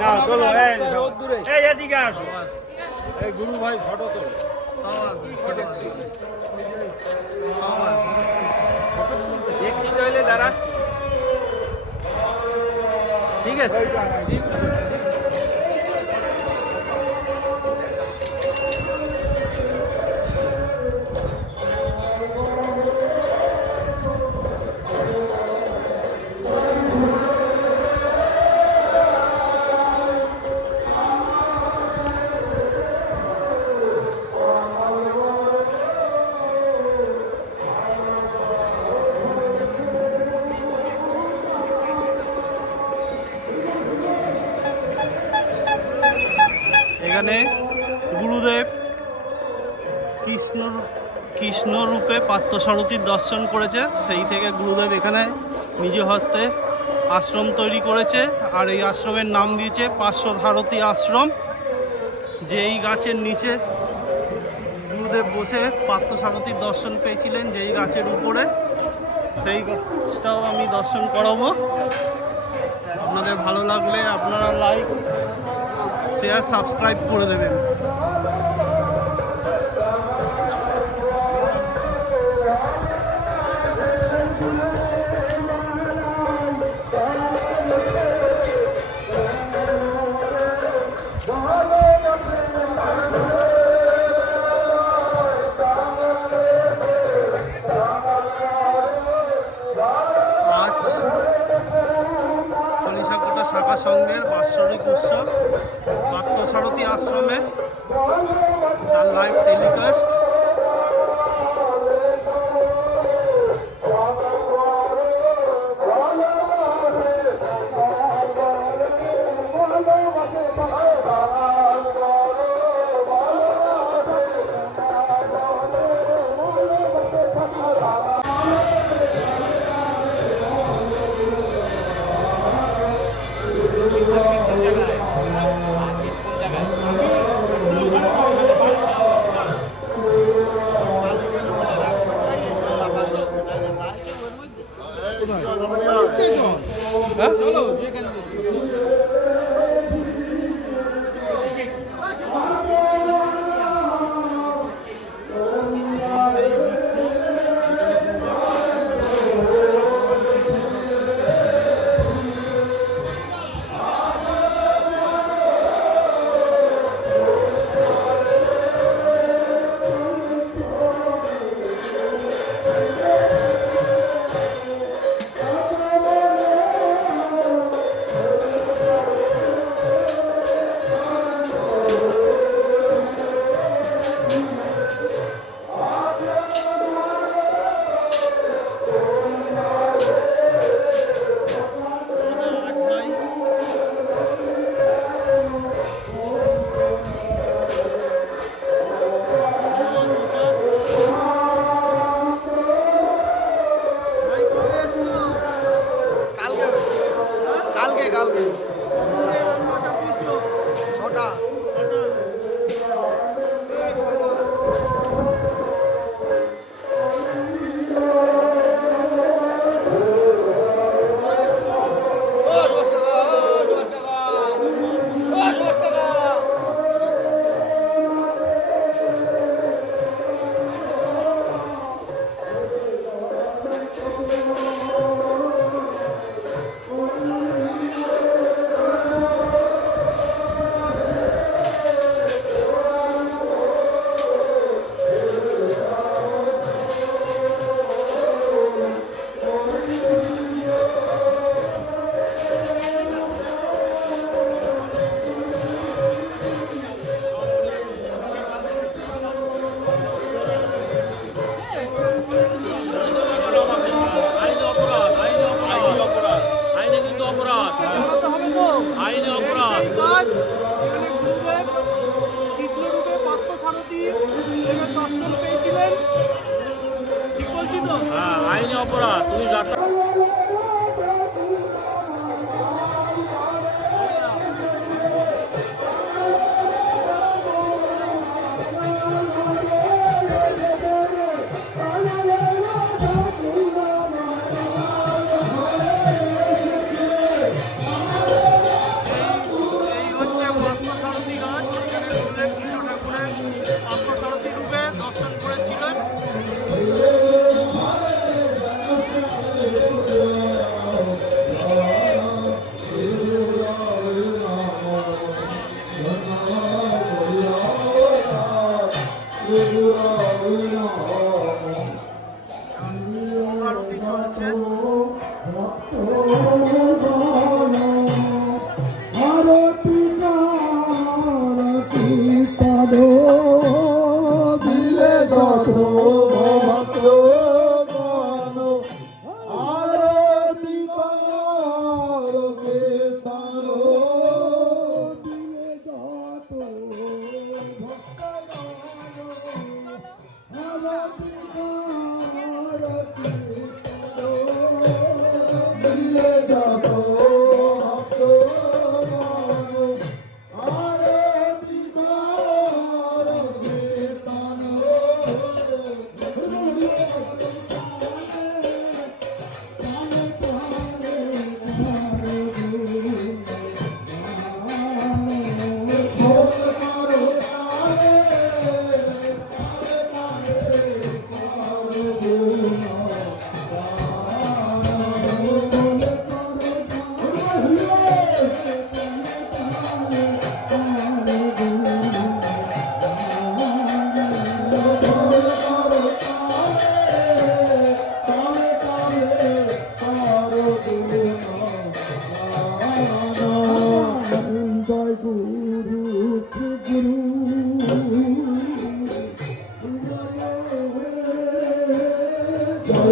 না তোলো এই এদিকে আসো। এই গুরু ভাই ফটো তোলো। দেখছি তাহলে দাঁড়া। ঠিক আছে। এখানে গুরুদেব কৃষ্ণ কৃষ্ণ রূপে পার্থসারথীর দর্শন করেছে। সেই থেকে গুরুদেব এখানে নিজ হস্তে আশ্রম তৈরি করেছে আর এই আশ্রমের নাম দিয়েছে পার্শ্বভারতী আশ্রম। যে এই গাছের নিচে গুরুদেব বসে পার্থসারথীর দর্শন পেয়েছিলেন, যেই গাছের উপরে সেই গাছটাও আমি দর্শন করাবো। আপনাদের ভালো লাগলে আপনারা লাইক শেয়ার সাবস্ক্রাইব করে দেবেন। শাখা সংঘের বাৎসরিক উৎসব। পার্থসারথী আশ্রমে তার লাইভ টেলিকাস্ট অপরাধ তুমি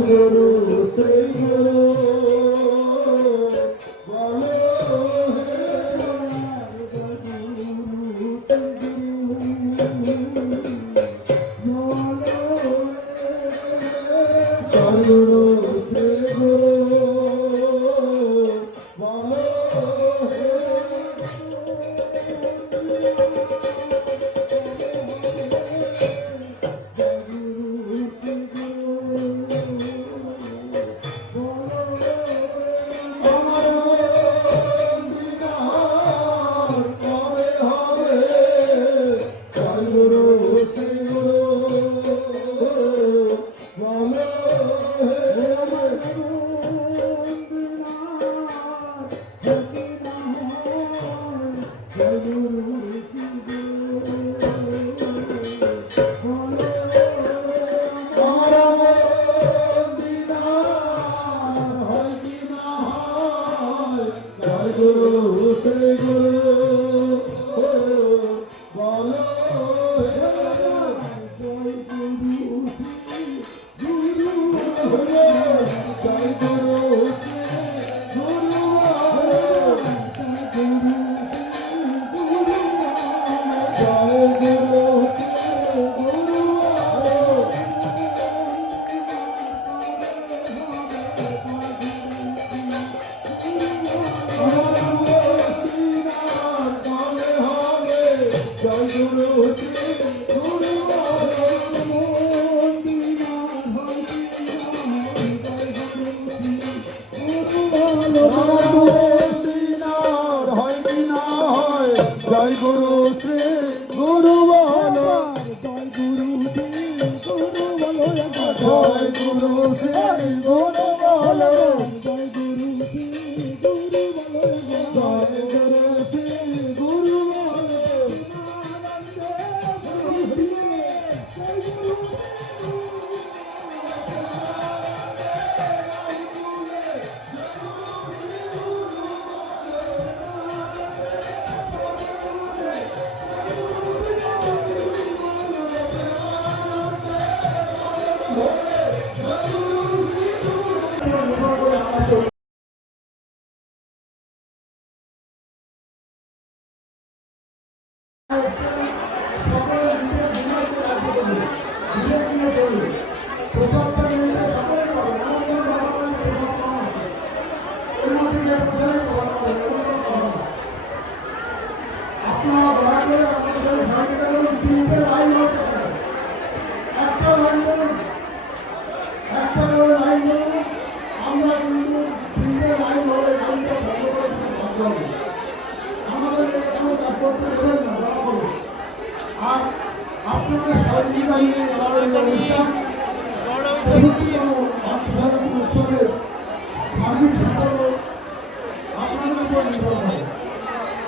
জয় গুরু শ্রী গুরু Hey, Senhor,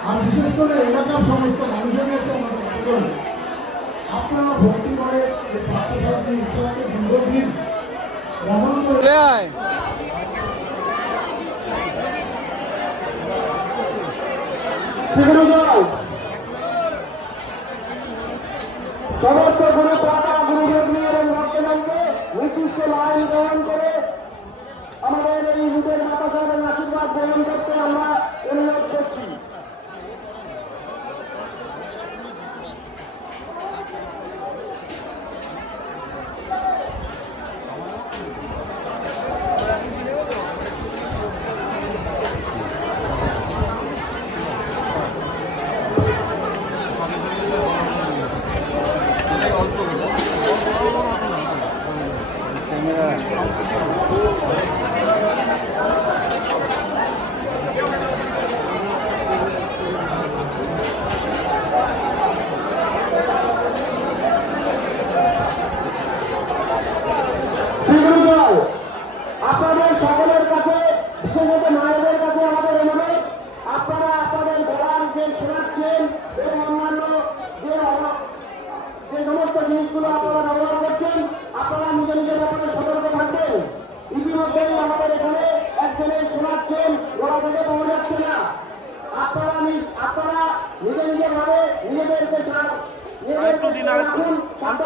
আর বিশেষ করে এলাকার সমস্ত মানুষের মধ্যে আমার সচেতন আপনারা ভর্তি করে দীর্ঘদিন বহন করে সমস্ত গুরু পাতা গুরুদেব নিয়ে মধ্যে নির্দিষ্ট লাইন গ্রহণ করে আমাদের এই মাতা সাহেবের আশীর্বাদ গ্রহণ করতে আমরা অনুরোধ করছি।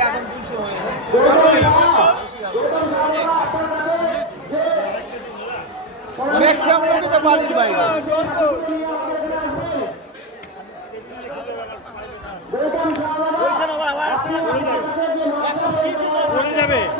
এখন দুশো হয়ে ম্যাক্সিমাম লোকে তো বাড়ির বাইরে? যাবে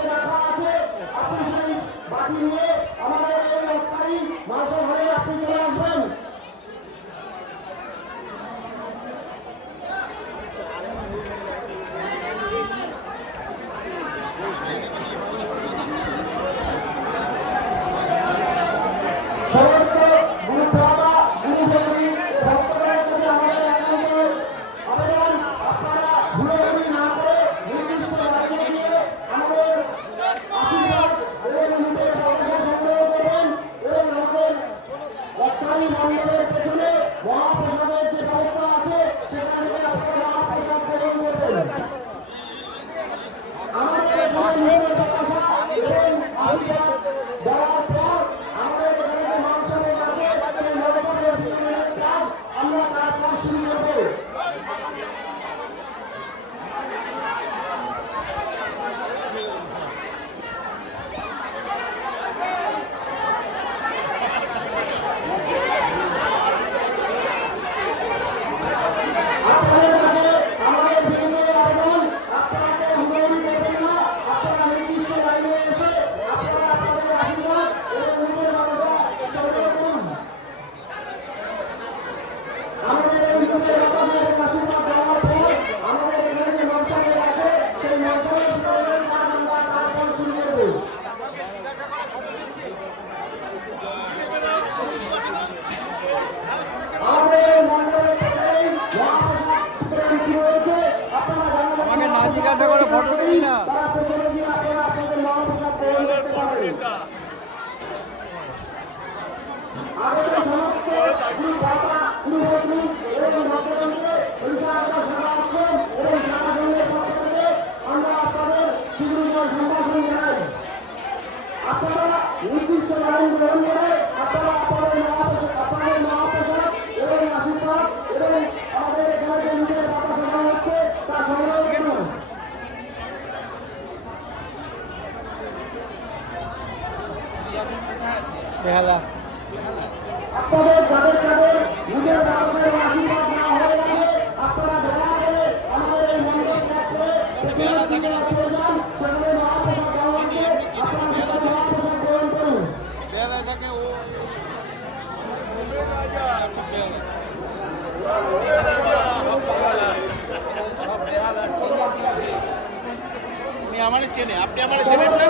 বেহালা আপনাদের যাদের যাদের নিজের বাবাদের আশীর্বাদ না হয়ে গেলে আপনারা বেলা করে আমাদের এই মন্দির ত্যাগ করে প্রতিমা দিকে প্রয়োজন সেখানে মহাপ্রসাদ গ্রহণ করে আপনারা সেখানে মহাপ্রসাদ গ্রহণ করুন বেলায় থাকে ও আমার চেনে আপনি আমার চেনেন না